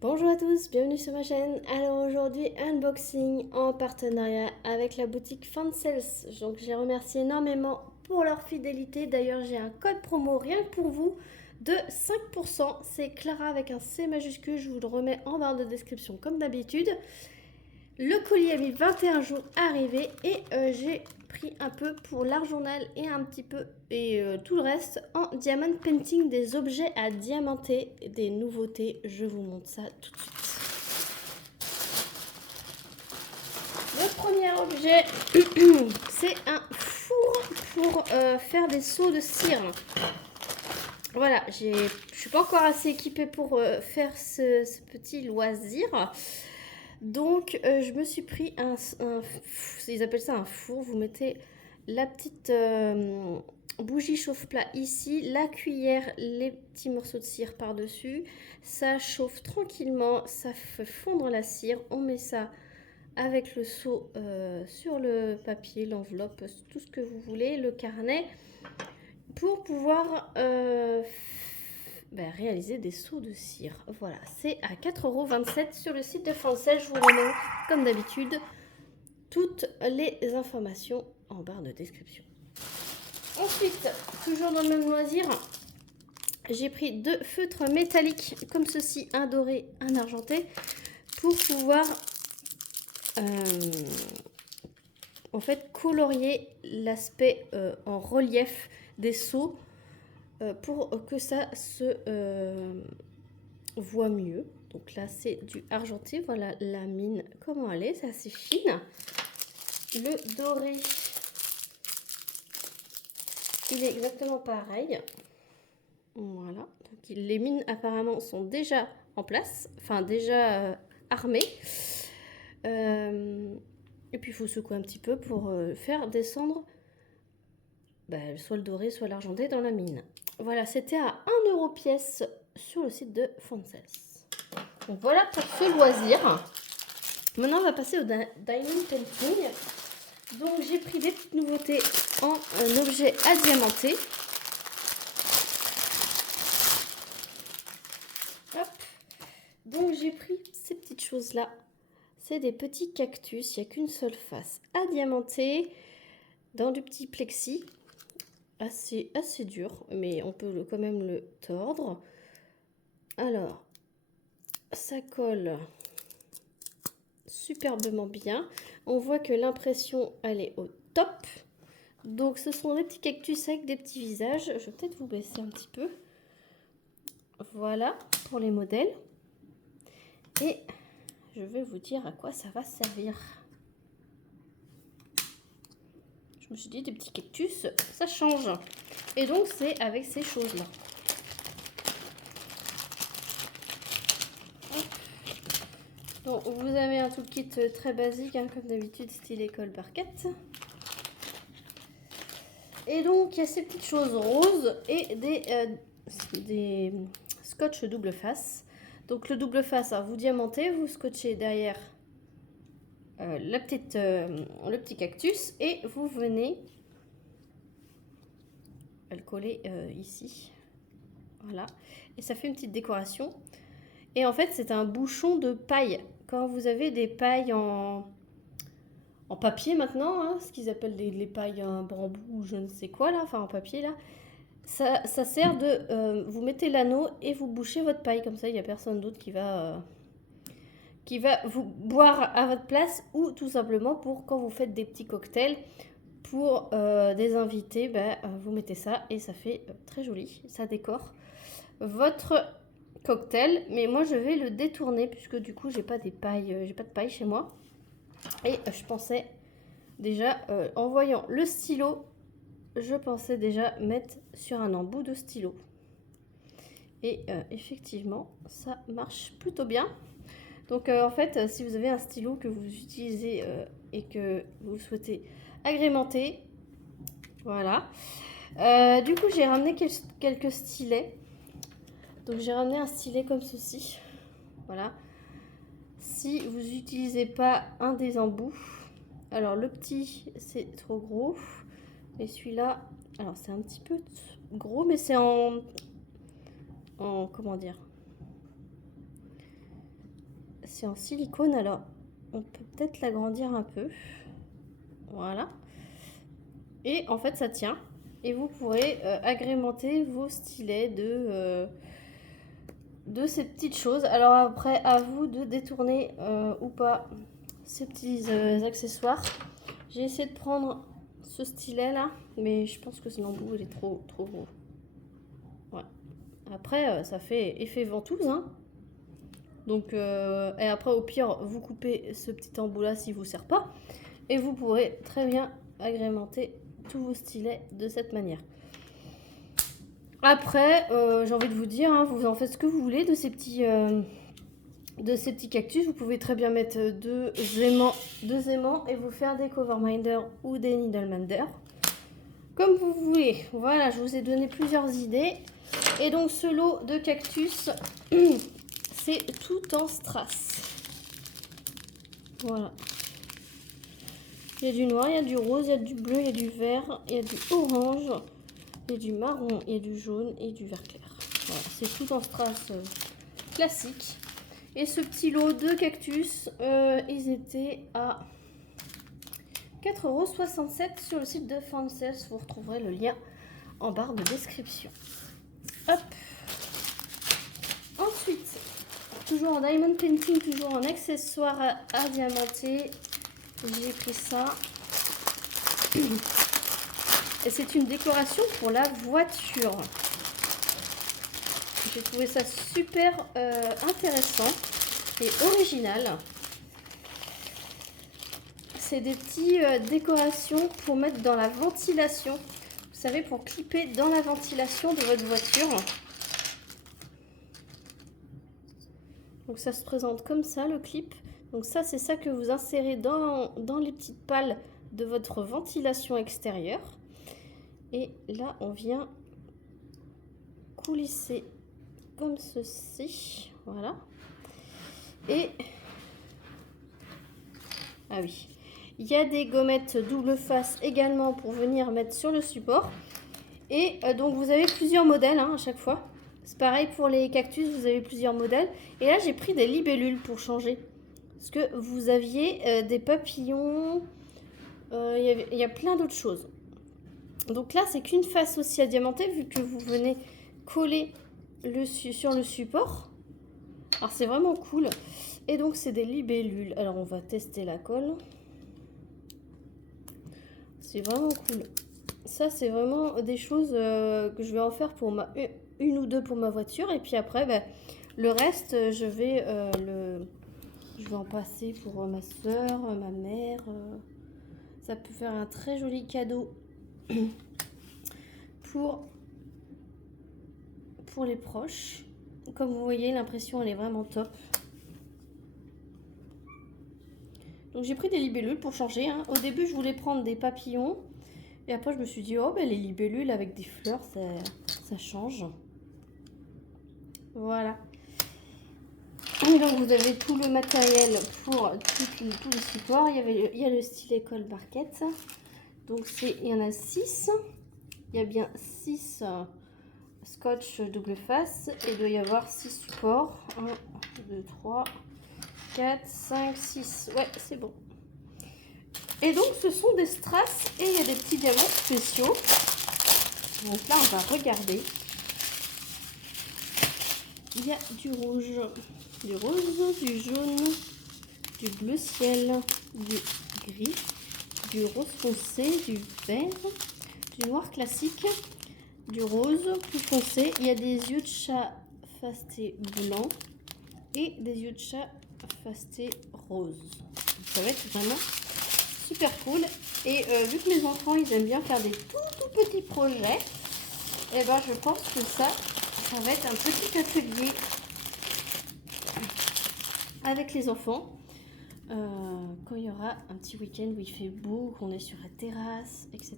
Bonjour à tous, bienvenue sur ma chaîne. Alors aujourd'hui, unboxing en partenariat avec la boutique Fansels. Donc j'ai remercié énormément pour leur fidélité. D'ailleurs, j'ai un code promo rien que pour vous de 5%. C'est Clara avec un C majuscule. Je vous le remets en barre de description comme d'habitude. Le colis a mis 21 jours à arriver et j'ai pris un peu pour l'art journal et un petit peu et tout le reste en diamond painting, des objets à diamanter, des nouveautés. Je vous montre ça tout de suite. Le premier objet, c'est un four pour faire des seaux de cire. Voilà, je suis pas encore assez équipée pour faire ce petit loisir. Donc, je me suis pris ils appellent ça un four. Vous mettez la petite bougie chauffe-plat ici, la cuillère, les petits morceaux de cire par-dessus. Ça chauffe tranquillement, ça fait fondre la cire. On met ça avec le seau sur le papier, l'enveloppe, tout ce que vous voulez, le carnet, pour pouvoir réaliser des seaux de cire. Voilà, c'est à 4,27 € sur le site de Français. Je vous remets, comme d'habitude, toutes les informations en barre de description. Ensuite, toujours dans le même loisir, j'ai pris deux feutres métalliques comme ceci, un doré, un argenté, pour pouvoir en fait colorier l'aspect en relief des seaux pour que ça se voit mieux. Donc là c'est du argenté, voilà la mine comment elle est, c'est assez fine. Le doré, il est exactement pareil. Voilà, donc les mines apparemment sont déjà en place, enfin déjà armées. Et puis il faut secouer un petit peu pour faire descendre soit le doré, soit l'argenté dans la mine. Voilà, c'était à 1 € pièce sur le site de Fansels. Donc voilà pour ce loisir. Maintenant, on va passer au diamond painting. Donc j'ai pris des petites nouveautés en objet à diamanter. Hop. Donc j'ai pris ces petites choses là. C'est des petits cactus, il n'y a qu'une seule face à diamanter dans du petit plexi. Assez dur, mais on peut quand même le tordre. Alors, ça colle superbement bien. On voit que l'impression, elle est au top. Donc, ce sont des petits cactus avec des petits visages. Je vais peut-être vous baisser un petit peu. Voilà, pour les modèles. Et je vais vous dire à quoi ça va servir. Je me suis dit, des petits cactus, ça change. Et donc, c'est avec ces choses-là. Bon, vous avez un toolkit très basique, hein, comme d'habitude, style école barquette. Et donc, il y a ces petites choses roses et des scotch double face. Donc, le double face, alors, vous diamantez, vous scotchez derrière le petit cactus et vous venez le coller ici. Voilà. Et ça fait une petite décoration. Et en fait, c'est un bouchon de paille. Quand vous avez des pailles en papier maintenant, hein, ce qu'ils appellent les pailles en bambou ou je ne sais quoi là, enfin en papier là, ça sert de... vous mettez l'anneau et vous bouchez votre paille, comme ça il n'y a personne d'autre qui va vous boire à votre place, ou tout simplement pour quand vous faites des petits cocktails pour des invités, vous mettez ça et ça fait très joli, ça décore votre cocktail. Mais moi je vais le détourner puisque du coup j'ai pas de paille chez moi. Et je pensais déjà, en voyant le stylo, je pensais déjà mettre sur un embout de stylo. Et effectivement, ça marche plutôt bien. Donc en fait, si vous avez un stylo que vous utilisez et que vous souhaitez agrémenter, voilà. Du coup, j'ai ramené quelques stylets. Donc j'ai ramené un stylet comme ceci. Voilà. Si vous n'utilisez pas un des embouts, alors le petit c'est trop gros, et celui-là, alors c'est un petit peu gros, mais c'est en comment dire, c'est en silicone, alors on peut peut-être l'agrandir un peu. Voilà. Et en fait, ça tient. Et vous pourrez agrémenter vos stylets de ces petites choses. Alors après, à vous de détourner ou pas ces petits accessoires. J'ai essayé de prendre ce stylet là, mais je pense que l'embout il est trop gros. Ouais. Après, ça fait effet ventouse, hein. Donc, et après, au pire, vous coupez ce petit embout là s'il vous sert pas, et vous pourrez très bien agrémenter tous vos stylets de cette manière. Après, j'ai envie de vous dire, hein, vous en faites ce que vous voulez de ces petits cactus. Vous pouvez très bien mettre deux aimants et vous faire des coverminder ou des needleminder, comme vous voulez. Voilà, je vous ai donné plusieurs idées. Et donc ce lot de cactus, c'est tout en strass. Voilà. Il y a du noir, il y a du rose, il y a du bleu, il y a du vert, il y a du orange, il y a du marron, il y a du jaune et du vert clair. Voilà, c'est tout en strass classique. Et ce petit lot de cactus, ils étaient à 4,67 € sur le site de Fansales. Vous retrouverez le lien en barre de description. Hop. Ensuite, toujours en diamond painting, toujours en accessoire à diamanter, j'ai pris ça. Et c'est une décoration pour la voiture. J'ai trouvé ça super intéressant et original. C'est des petites décorations pour mettre dans la ventilation. Vous savez, pour clipper dans la ventilation de votre voiture. Donc ça se présente comme ça, le clip. Donc ça, c'est ça que vous insérez dans les petites pales de votre ventilation extérieure. Et là, on vient coulisser comme ceci. Voilà. Et... ah oui. Il y a des gommettes double face également pour venir mettre sur le support. Et donc vous avez plusieurs modèles hein, à chaque fois. C'est pareil pour les cactus, vous avez plusieurs modèles. Et là j'ai pris des libellules pour changer. Parce que vous aviez des papillons. Il y a plein d'autres choses. Donc là c'est qu'une face aussi à diamanter vu que vous venez coller sur le support. Alors c'est vraiment cool. Et donc c'est des libellules. Alors on va tester la colle. C'est vraiment cool. Ça, c'est vraiment des choses que je vais en faire pour une ou deux pour ma voiture. Et puis après, bah, le reste, je vais en passer pour ma soeur, ma mère. Ça peut faire un très joli cadeau pour les proches. Comme vous voyez, l'impression, elle est vraiment top. Donc j'ai pris des libellules pour changer. Hein. Au début, je voulais prendre des papillons. Et après, je me suis dit, oh, ben, les libellules avec des fleurs, ça change. Voilà. Et donc, vous avez tout le matériel pour tous les supports. Il y a le stylet colle barquette. Donc, il y en a 6. Il y a bien 6 scotch double face. Et il doit y avoir 6 supports. 1, 2, 3... 4, 5, 6. Ouais, c'est bon. Et donc, ce sont des strass et il y a des petits diamants spéciaux. Donc là, on va regarder. Il y a du rouge, du rose, du jaune, du bleu ciel, du gris, du rose foncé, du vert, du noir classique, du rose plus foncé. Il y a des yeux de chat fasté blanc et des yeux de chat fasté rose. Ça va être vraiment super cool. Et vu que mes enfants ils aiment bien faire des tout petits projets, et ben je pense que ça va être un petit atelier avec les enfants quand il y aura un petit week-end où il fait beau, qu'on est sur la terrasse, etc.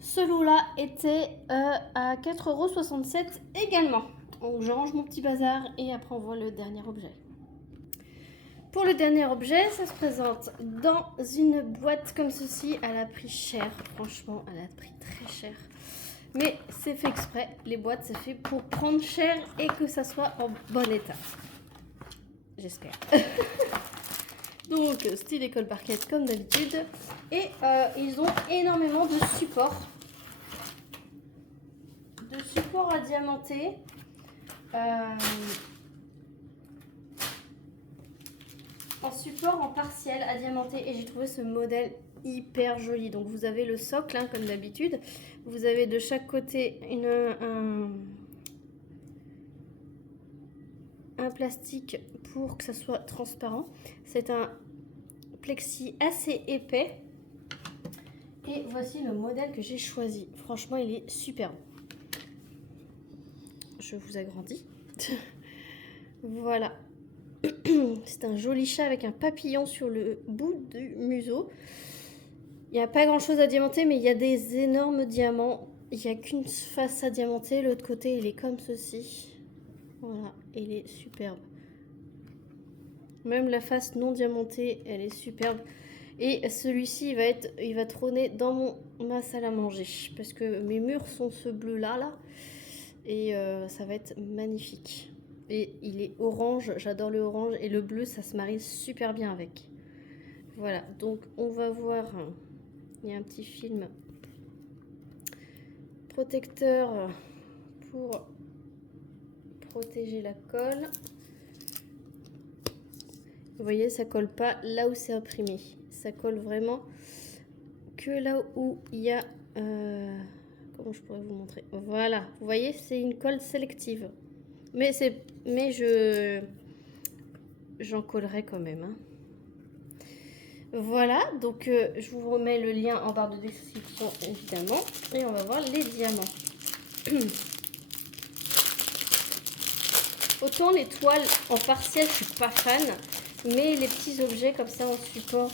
Ce lot là était à 4,67 € également. Donc je range mon petit bazar et après on voit le dernier objet. Pour le dernier objet, ça se présente dans une boîte comme ceci. Elle a pris cher, franchement, elle a pris très cher. Mais c'est fait exprès, les boîtes c'est fait pour prendre cher et que ça soit en bon état. j'espère. Donc, style école parquette comme d'habitude. Et ils ont énormément de supports. De supports à diamanter. En support en partiel à diamanter. Et j'ai trouvé ce modèle hyper joli. Donc, vous avez le socle, hein, comme d'habitude. Vous avez de chaque côté un plastique pour que ça soit transparent. C'est un plexi assez épais. Et voici le modèle que j'ai choisi. Franchement, il est superbe. Je vous agrandis. Voilà. C'est un joli chat avec un papillon sur le bout du museau. Il n'y a pas grand chose à diamanter, mais il y a des énormes diamants. Il n'y a qu'une face à diamanter. L'autre côté, il est comme ceci. Voilà, il est superbe. Même la face non diamantée, elle est superbe. Et celui-ci, il va trôner dans ma salle à manger. Parce que mes murs sont ce bleu-là, là. Et ça va être magnifique. Et il est orange, j'adore le orange. Et le bleu, ça se marie super bien avec. Voilà, donc on va voir. Il y a un petit film protecteur pour protéger la colle. Vous voyez, ça colle pas là où c'est imprimé. Ça colle vraiment que là où il y a... comment je pourrais vous montrer? Voilà, vous voyez, c'est une colle sélective. Mais j'en collerai quand même. Hein. Voilà, donc je vous remets le lien en barre de description, évidemment. Et on va voir les diamants. Autant les toiles en partiel, je suis pas fan. Mais les petits objets comme ça en support,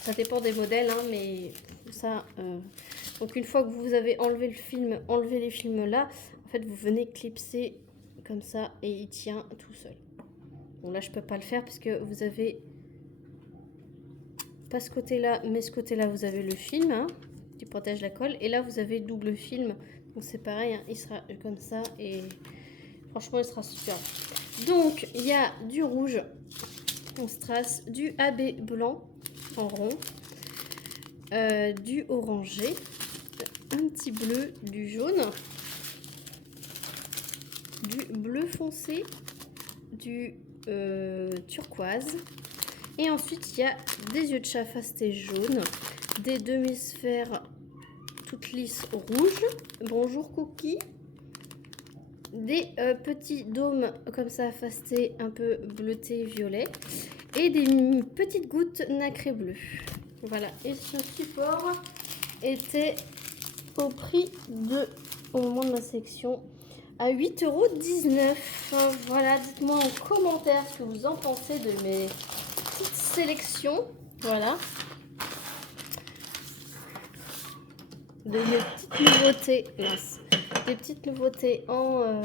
ça dépend des modèles, hein, mais ça... Donc une fois que vous avez enlevé le film, enlevé les films là, en fait vous venez clipser comme ça et il tient tout seul. Bon là je peux pas le faire parce que vous avez pas ce côté là, mais ce côté là vous avez le film hein, qui protège la colle et là vous avez double film. Donc c'est pareil, hein, il sera comme ça et franchement il sera super. Donc il y a du rouge en strass, du AB blanc en rond, du orangé, un petit bleu, du jaune, du bleu foncé, du turquoise. Et ensuite, il y a des yeux de chat fastés jaunes, des demi-sphères toutes lisses rouges. Bonjour Cookie. Des petits dômes comme ça fastés un peu bleutés violet. Et des petites gouttes nacrées bleues. Voilà. Et ce support était au prix de, au moment de ma sélection, à 8,19 €. Voilà, dites-moi en commentaire ce que vous en pensez de mes petites sélections. Voilà. De mes petites nouveautés. Mince. Des petites nouveautés en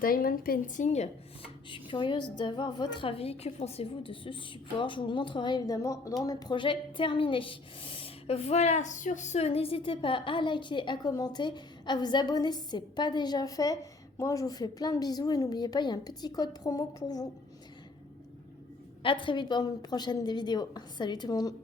diamond painting. Je suis curieuse d'avoir votre avis. Que pensez-vous de ce support? Je vous le montrerai évidemment dans mes projets terminés. Voilà, sur ce, n'hésitez pas à liker, à commenter, à vous abonner si ce n'est pas déjà fait. Moi, je vous fais plein de bisous et n'oubliez pas, il y a un petit code promo pour vous. À très vite pour une prochaine vidéo. Salut tout le monde.